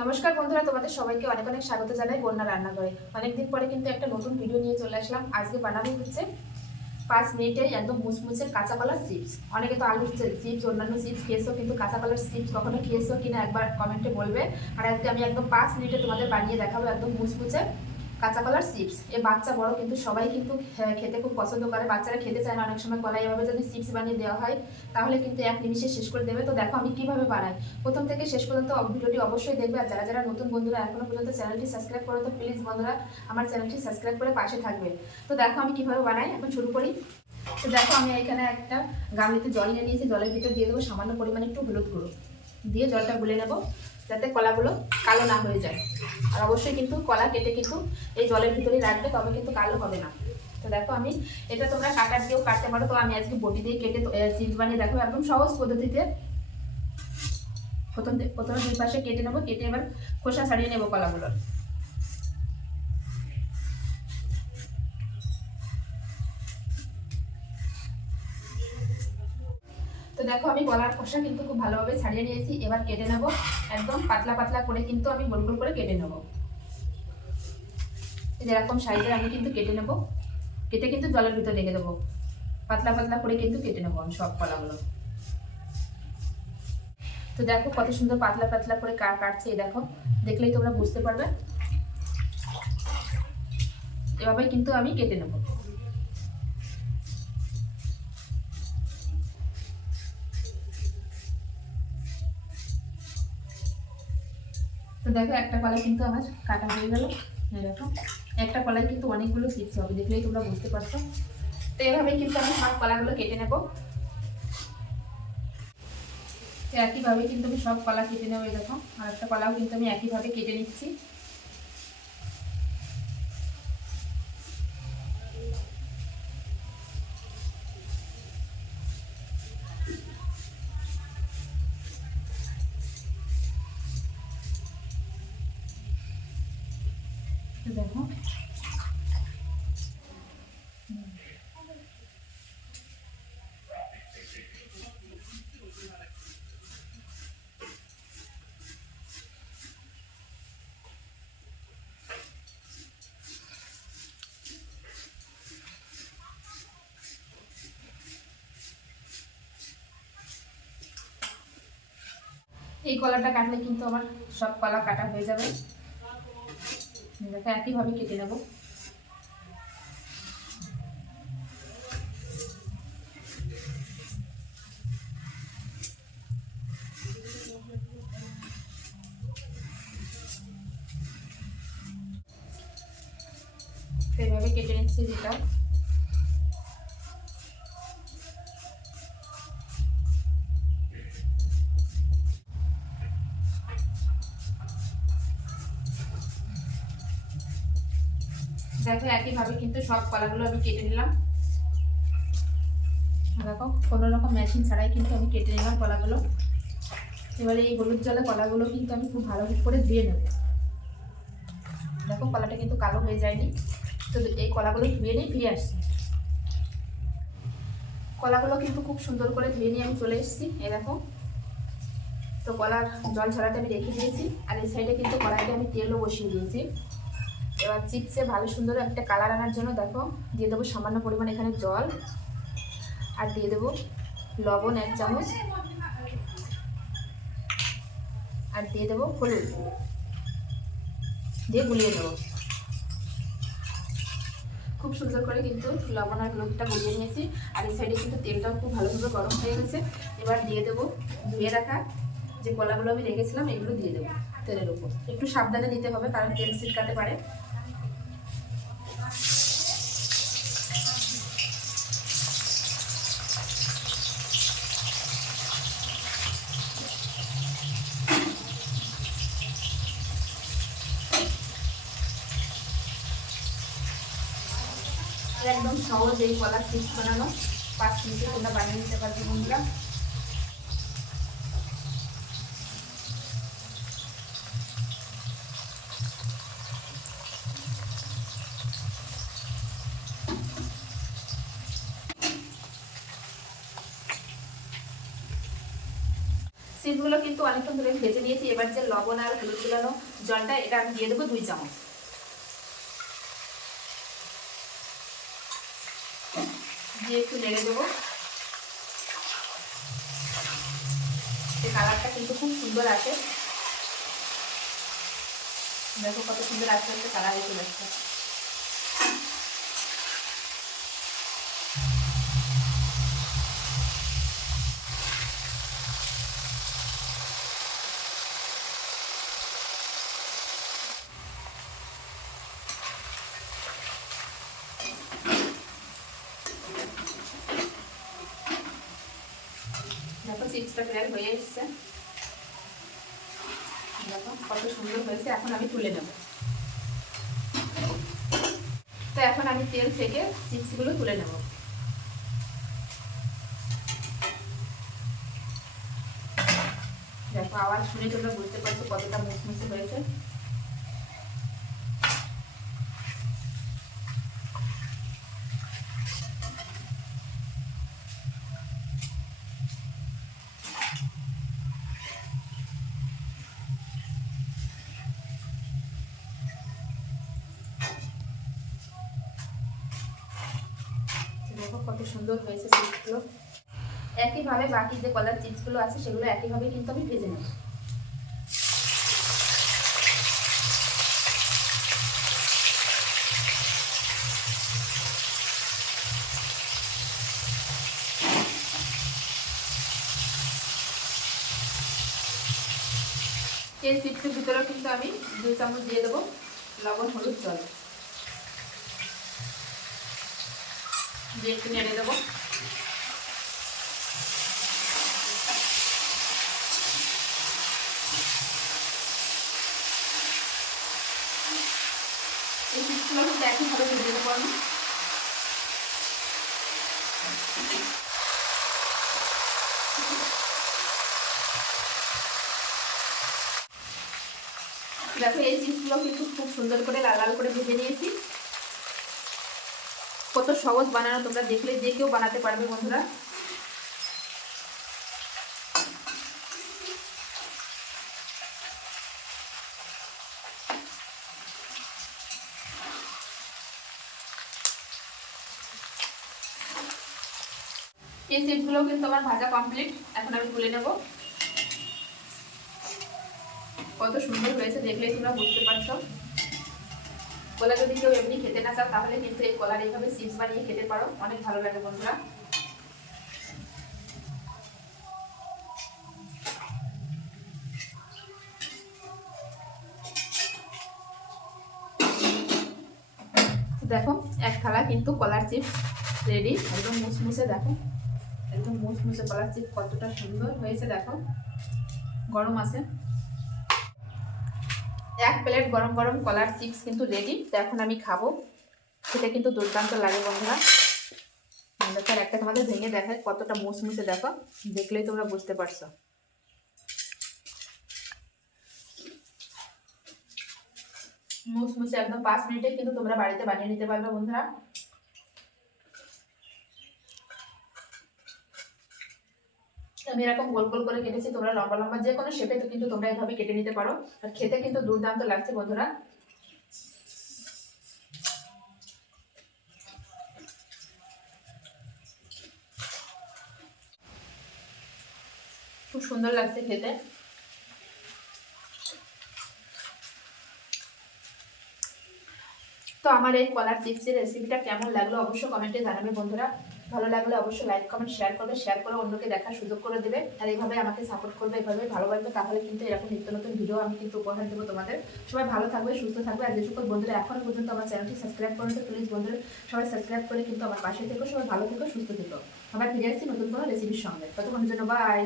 নমস্কার বন্ধুরা, তোমাদের সবাইকে অনেক অনেক স্বাগত জানাই বন্যা রান্নাঘরে। অনেকদিন পরে কিন্তু একটা নতুন ভিডিও নিয়ে চলে আসলাম। আজকে বানাবো হচ্ছে 5 মিনিটেই একদম মুচমুচে কাঁচা কলার চিপস। অনেকে তো আলুর চিপস অন্যান্য চিপস খেয়েছো, কিন্তু কাঁচা কলার চিপস কখনো খেয়েছো কিনা একবার কমেন্টে বলবে। আর আজকে আমি একদম 5 মিনিটে তোমাদের বানিয়ে দেখাবো একদম মুচমুচে কাঁচা কলার চিপস। এ বাচ্চা বড় কিন্তু সবাই কিন্তু খেতে খুব পছন্দ করে। বাচ্চারা খেতে চায় না অনেক সময়, কলাই এভাবে যদি চিপস বানিয়ে দেওয়া হয় তাহলে কিন্তু 1 নিমিষে শেষ করে দেবে। তো দেখো আমি কিভাবে বানাই, প্রথম থেকে শেষ পর্যন্ত ভিডিওটি অবশ্যই দেখবে। আর যারা যারা নতুন বন্ধুরা এখনো পর্যন্ত চ্যানেলটি সাবস্ক্রাইব করো, তো প্লিজ বন্ধুরা আমার চ্যানেলটি সাবস্ক্রাইব করে পাশে থাকবে। তো দেখো আমি কিভাবে বানাই, এখন শুরু করি। তো দেখো আমি এখানে একটা গামলিতে জল নিয়ে নিয়েছি। জলের ভিতর দিয়ে দেবো সামান্য পরিমাণে একটু হলুদ গুঁড়ো, দিয়ে জলটা গুলে নেব যাতে কলাগুলো কালো না হয়ে যায়। আর অবশ্যই কিন্তু কলা কেটে কিন্তু এই জলের ভিতরেই রাখবে, তবে কিন্তু কালো হবে না। তো দেখো আমি এটা তোমরা কাটার দিয়েও কাটতে পারো, তো আমি আজকে বটি দিয়ে কেটে চিপস বানিয়ে দেখো একদম সহজ পদ্ধতিতে। প্রথমে দুই পাশে কেটে নেবো, কেটে এবার খোসা ছাড়িয়ে নেবো কলাগুলোর। তো দেখো আমি কলার খোসা কিন্তু খুব ভালোভাবে ছাড়িয়ে নিয়েছি। এবার কেটে নেব একদম পাতলা পাতলা করে, কিন্তু আমি গোল গোল করে কেটে নেব। যেরকম সাইজের আমি কিন্তু কেটে নেব, কেটে কিন্তু জলের ভিতরে রেখে দেবো। পাতলা পাতলা করে কিন্তু কেটে নেবো আমি সব কলাগুলো। তো দেখো কত সুন্দর পাতলা পাতলা করে কাটছে, এই দেখো দেখলেই তোমরা বুঝতে পারবে। এভাবে কিন্তু আমি কেটে নেব। তো দেখো একটা কলা কিন্তু আমার কাটা হয়ে গেল। দেখো একটা কলাই কিন্তু অনেকগুলো চিপস হবে, দেখলেই তোমরা বুঝতে পারছো। তো এভাবে কিন্তু আমি সব কলাগুলো কেটে নেব। একইভাবে কিন্তু আমি সব কলা কেটে নেবো। দেখো আর একটা কলাও কিন্তু আমি একইভাবে কেটে নিচ্ছি। দেখো এই কলাটা কাটলে কিন্তু আমার সব কলা কাটা হয়ে যাবে। দেখো একইভাবে কেটে নেব। এইভাবে কেটে নিচ্ছি যেটা। দেখো একইভাবে কিন্তু সব কলাগুলো আমি কেটে নিলাম। দেখো কোনো রকম মেশিন ছাড়াই কিন্তু আমি কেটে নিলাম কলাগুলো। এবারে এই হলুদ জলে কলাগুলো কিন্তু আমি খুব ভালো করে ধুয়ে নেব। দেখো কলাটা কিন্তু কালো হয়ে যায়নি। তো এই কলাগুলো ধুয়ে নিয়ে ফিরে আসছি। কলাগুলো কিন্তু খুব সুন্দর করে ধুয়ে নিয়ে আমি চলে এসেছি। এই দেখো তো কলার জল ছড়াতে আমি রেখে দিয়েছি। আর এই সাইডে কিন্তু কড়াইতে আমি তেলও বসিয়ে দিয়েছি। এবার চিপসে ভালো সুন্দর একটা কালার আনার জন্য দেখো দিয়ে দেবো সামান্য পরিমাণ এখানে জল, আর দিয়ে দেবো লবণ 1 চামচ, আর দিয়ে দেবো হলুদ, দিয়ে গুলিয়ে দেবো। খুব সুন্দর করে কিন্তু লবণ আর হলুদটা গুলিয়ে নিয়েছি। আর এই সাইডে কিন্তু তেলটাও খুব ভালোভাবে গরম হয়ে গেছে। এবার দিয়ে দেবো ধুয়ে রাখা যে কলাগুলো আমি রেখেছিলাম, এগুলো দিয়ে দেবো তেলের উপর। একটু সাবধানে দিতে হবে কারণ তেল ছিটকাতে পারে। একদম সহজ এই কলার চিপস বানানো, 5 মিনিটে তোমরা বানিয়ে নিতে পারবে বন্ধুরা। চিপসগুলো কিন্তু অনেকক্ষণ ধরে ভেজে নিয়েছি। এবার যে লবণ আর হলুদ গুলানো জলটা এটা আমি দিয়ে দেবো 2 চামচ। দিয়ে একটু নেড়ে দেবো। এই কালারটা কিন্তু খুব সুন্দর আসে। দেখো কত সুন্দর আস্তে আস্তে কালার এসে যাচ্ছে। দেখো চিপসটা প্রায় হয়ে এসছে। দেখো কত সুন্দর হয়েছে। এখন আমি তুলে নেব। তো এখন আমি তেল থেকে চিপসগুলো তুলে নেব। দেখো আওয়াজ শুনে তোমরা বুঝতে পারছো কতটা মুচমুচে হয়েছে। দেখো কত সুন্দর হয়েছে চিপসগুলো। একইভাবে বাকি যে কলার চিপসগুলো আছে সেগুলো একইভাবে কিন্তু আমি ভেজে নেব। এই চিপসের ভিতরেও কিন্তু আমি 2 চামচ দিয়ে দেবো লবণ হলুদ জল। দিয়ে একটু নেড়ে দেবো। এই চিপসগুলো কিন্তু একইভাবে ভেজে দেবো আমি। দেখো এই চিপসগুলো কিন্তু খুব সুন্দর করে লাল লাল করে ভেজে নিয়েছি। কত সহজ বানানো, তোমরা দেখলে যে কেউ বানাতে পারবে বন্ধুরা। এই চিপসগুলো কিন্তু আমার ভাজা কমপ্লিট। এখন আমি তুলে নেব। কত সুন্দর হয়েছে দেখলেই তোমরা বুঝতে পারছো। কলা যদি কেউ এমনি খেতে না চাও তাহলে কিন্তু এই কলার এইভাবে চিপস বানিয়ে খেতে পারো, অনেক ভালো লাগে বন্ধুরা। দেখো এক থালা কিন্তু কলার চিপস রেডি, একদম মুচমুচে। দেখো একদম মুচমুচে কলার চিপস কতটা সুন্দর হয়েছে। দেখো গরম আছে। 1 প্লেট গরম গরম কলার চিপস কিন্তু রেডি। তো এখন আমি খাবো। সেটা কিন্তু দুর্দান্ত লাগে বন্ধুরা। দেখো একটা তোমাদের ভেঙে দেখায় কতটা মুচমুচে। দেখো দেখলেই তোমরা বুঝতে পারছো। মুচমুচে একদম 5 মিনিটে কিন্তু তোমরা বাড়িতে বানিয়ে নিতে পারবে বন্ধুরা। আমি এরকম গোল গোল করে কেটেছি, তোমরা লম্বা লম্বা যে কোনো শেপে তো কিন্তু তোমরা এইভাবে কেটে নিতে পারো। আর খেতে কিন্তু দুর্দান্ত লাগছে বন্ধুরা। খুব সুন্দর লাগছে খেতে। তো আমার এই কলার চিপসের রেসিপিটা কেমন লাগলো অবশ্যই কমেন্টে জানাবে বন্ধুরা। ভালো লাগলে অবশ্যই লাইক কমেন্ট শেয়ার করবে, শেয়ার করে অন্যকে দেখার সুযোগ করে দেবে। আর এইভাবে আমাকে সাপোর্ট করবে, এইভাবে ভালোবাসবে, তাহলে কিন্তু এরকম নিত্য নতুন ভিডিও আমি কিন্তু উপহার দেবো তোমাদের। সবাই ভালো থাকবে, সুস্থ থাকবে। আর যে সকল বন্ধুরা এখনো পর্যন্ত আমার চ্যানেলটি সাবস্ক্রাইব করেন তো প্লিজ বন্ধুরা সবাই সাবস্ক্রাইব করে কিন্তু আমার পাশে থেকো। সবাই ভালো থেকো, সুস্থ থেকো। আবার ফিরে আসছি নতুন কোনো রেসিপির সঙ্গে। ততক্ষণের জন্য বাই।